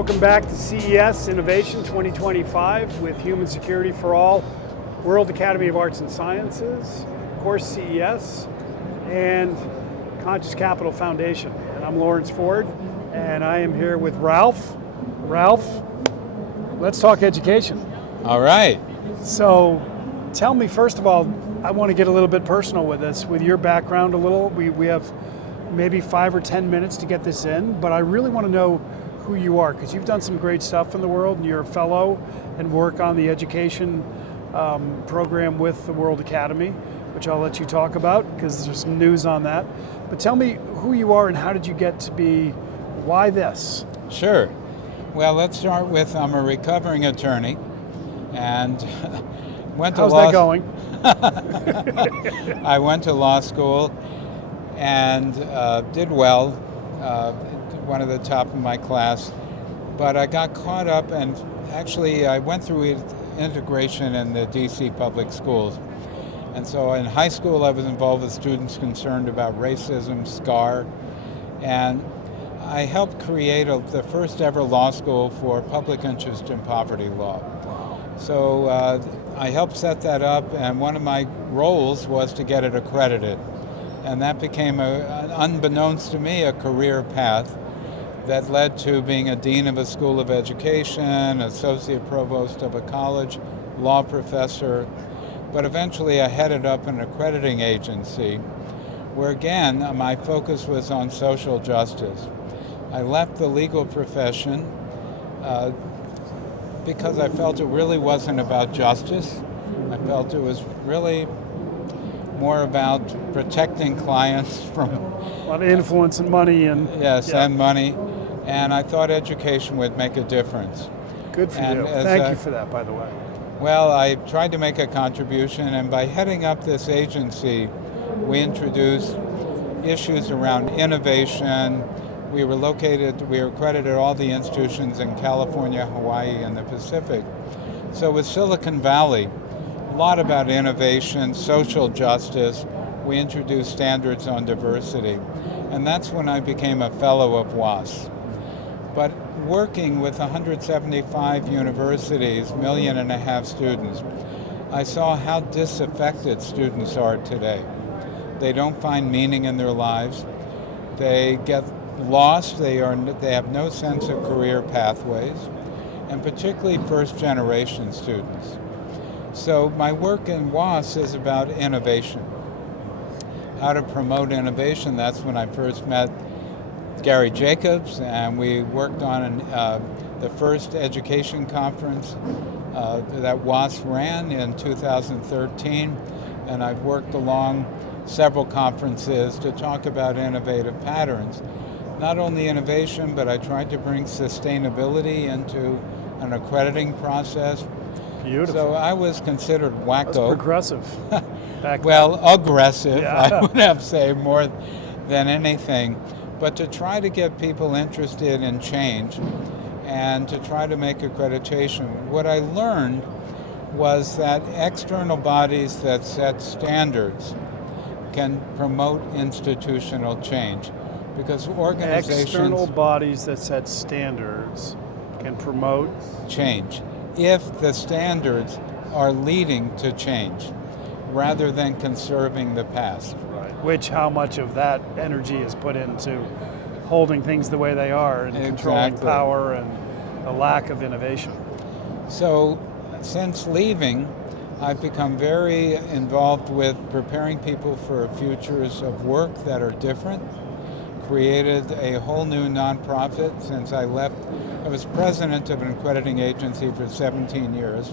Welcome back to CES Innovation 2025 with Human Security for All, World Academy of Arts and Sciences, of course CES, and Conscious Capital Foundation. And I'm Lawrence Ford, and I am here with Ralph. Ralph, let's talk education. All right. So tell me, first of all, I want to get a little bit personal with this, with your background a little. We have maybe 5 or 10 minutes to get this in, but I really want to know who you are, because you've done some great stuff in the world, and you're a fellow and work on the education program with the World Academy, which I'll let you talk about because there's some news on that. But tell me who you are and how did you get to be, why this? Sure. Well, let's start with I'm a recovering attorney and went to How's law. that going? I went to law school and did well, one of the top of my class, but I got caught up, and actually I went through integration in the DC public schools. And so in high school I was involved with students concerned about racism, SCAR, and I helped create the first ever law school for public interest in poverty law. So I helped set that up, and one of my roles was to get it accredited. And that became, unbeknownst to me, a career path that led to being a dean of a school of education, associate provost of a college, law professor, but eventually I headed up an accrediting agency where, again, my focus was on social justice. I left the legal profession because I felt it really wasn't about justice. I felt it was really more about protecting clients from a lot of influence and money and and money, and I thought education would make a difference. Good for you. Thank you for that, by the way. Well, I tried to make a contribution, and by heading up this agency, we introduced issues around innovation. We were accredited all the institutions in California, Hawaii, and the Pacific. So with Silicon Valley, a lot about innovation, social justice. We introduced standards on diversity. And that's when I became a fellow of WAS. But working with 175 universities, 1.5 million students, I saw how disaffected students are today. They don't find meaning in their lives. They get lost. They have no sense of career pathways, and particularly first-generation students. So my work in WAS is about innovation. How to promote innovation. That's when I first met Gary Jacobs, and we worked on the first education conference that WAS ran in 2013, and I've worked along several conferences to talk about innovative patterns. Not only innovation, but I tried to bring sustainability into an accrediting process. Beautiful. So I was considered wacko. That's progressive. Back well, then. aggressive, Yeah. I would have said, more than anything. But to try to get people interested in change and to try to make accreditation. What I learned was that external bodies that set standards can promote institutional change, because organizations... External bodies that set standards can promote change if the standards are leading to change rather than conserving the past. Right. Which, how much of that energy is put into holding things the way they are and controlling power and a lack of innovation. So since leaving, I've become very involved with preparing people for futures of work that are different. Created a whole new nonprofit since I left. I was president of an accrediting agency for 17 years.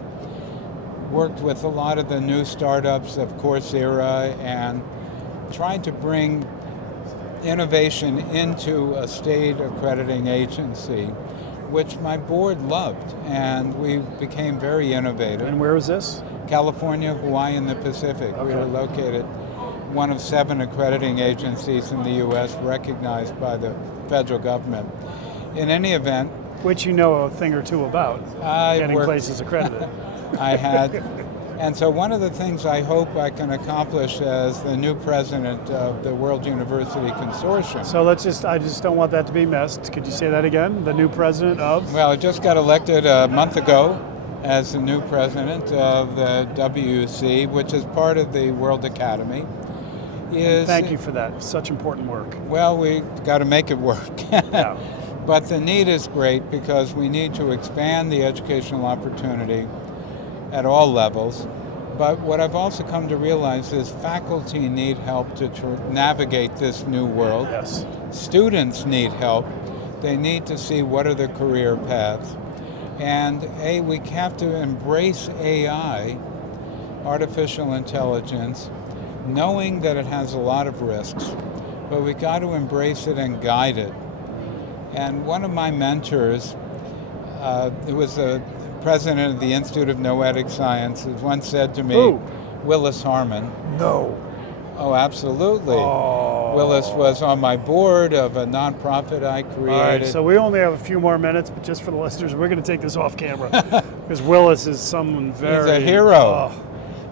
Worked with a lot of the new startups of Coursera and tried to bring innovation into a state accrediting agency, which my board loved, and we became very innovative. And where was this? California, Hawaii, and the Pacific. Okay. We were located one of 7 accrediting agencies in the U.S. recognized by the federal government. In any event... Which you know a thing or two about, getting places accredited. I had And so one of the things I hope I can accomplish as the new president of the World University Consortium. So I just don't want that to be missed. Could you say that again? The new president of? Well, I just got elected a month ago as the new president of the WC, which is part of the World Academy. Thank you for that. Such important work. Well, we got to make it work. Yeah. But the need is great because we need to expand the educational opportunity at all levels. But what I've also come to realize is faculty need help to navigate this new world. Yes. Students need help. They need to see what are the career paths. And we have to embrace AI, artificial intelligence, knowing that it has a lot of risks, but we got to embrace it and guide it. And one of my mentors, it was the president of the Institute of Noetic Sciences, once said to me, Who? Willis Harman. No. Oh, absolutely. Oh. Willis was on my board of a nonprofit I created. All right, so we only have a few more minutes, but just for the listeners, we're going to take this off camera because Willis is someone very. He's a hero.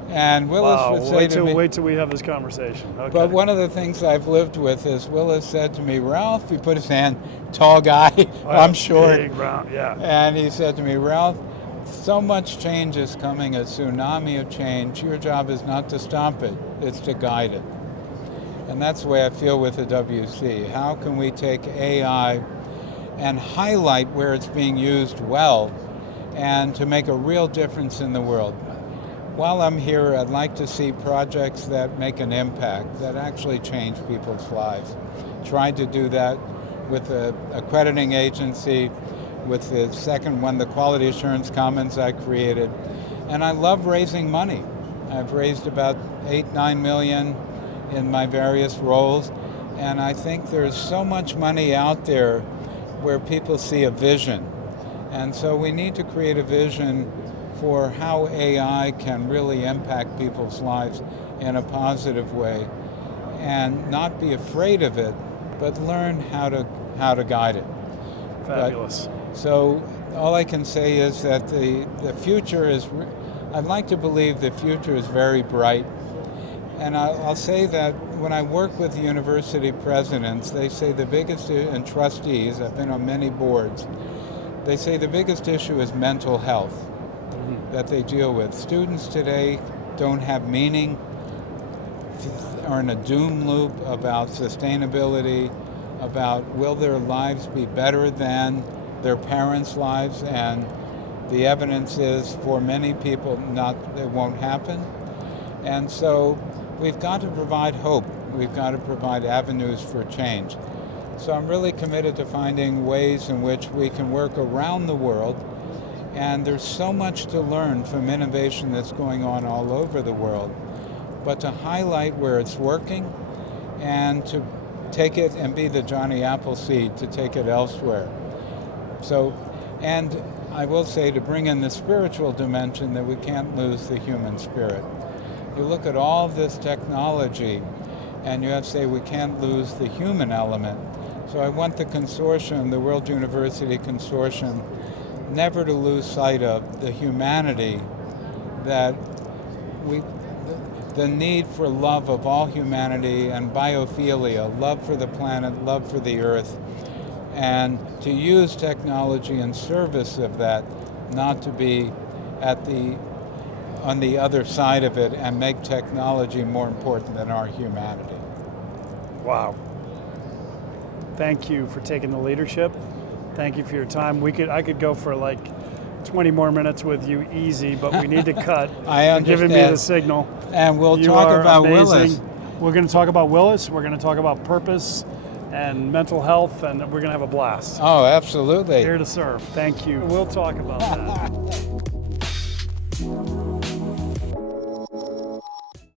And Willis would say to me, wait till we have this conversation. Okay. But one of the things I've lived with is Willis said to me, Ralph, he put his hand, tall guy, I'm short. Big, round, yeah. And he said to me, Ralph, so much change is coming, a tsunami of change. Your job is not to stop it, it's to guide it. And that's the way I feel with the WC. How can we take AI and highlight where it's being used well and to make a real difference in the world? While I'm here, I'd like to see projects that make an impact, that actually change people's lives. Tried to do that with the accrediting agency, with the second one, the Quality Assurance Commons I created. And I love raising money. I've raised about 8-9 million in my various roles. And I think there's so much money out there where people see a vision. And so we need to create a vision for how AI can really impact people's lives in a positive way and not be afraid of it, but learn how to guide it. Fabulous. So all I can say is that the future is, I'd like to believe the future is very bright. And I'll say that when I work with the university presidents, they say the biggest, and trustees, I've been on many boards, they say the biggest issue is mental health that they deal with. Students today don't have meaning, are in a doom loop about sustainability, about will their lives be better than their parents' lives, and the evidence is for many people it won't happen. And so we've got to provide hope. We've got to provide avenues for change. So I'm really committed to finding ways in which we can work around the world. And there's so much to learn from innovation that's going on all over the world. But to highlight where it's working and to take it and be the Johnny Appleseed to take it elsewhere. So, and I will say to bring in the spiritual dimension that we can't lose the human spirit. You look at all this technology and you have to say we can't lose the human element. So I want the consortium, the World University Consortium, never to lose sight of the humanity that the need for love of all humanity and biophilia, love for the planet, love for the earth, and to use technology in service of that, not to be on the other side of it and make technology more important than our humanity. Wow. Thank you for taking the leadership. Thank you for your time. I could go for like 20 more minutes with you easy, but we need to cut. I understand. You're giving me the signal. And we'll talk about amazing. Willis. We're going to talk about Willis. We're going to talk about purpose and mental health, and we're going to have a blast. Oh, absolutely. Here to serve. Thank you. We'll talk about that.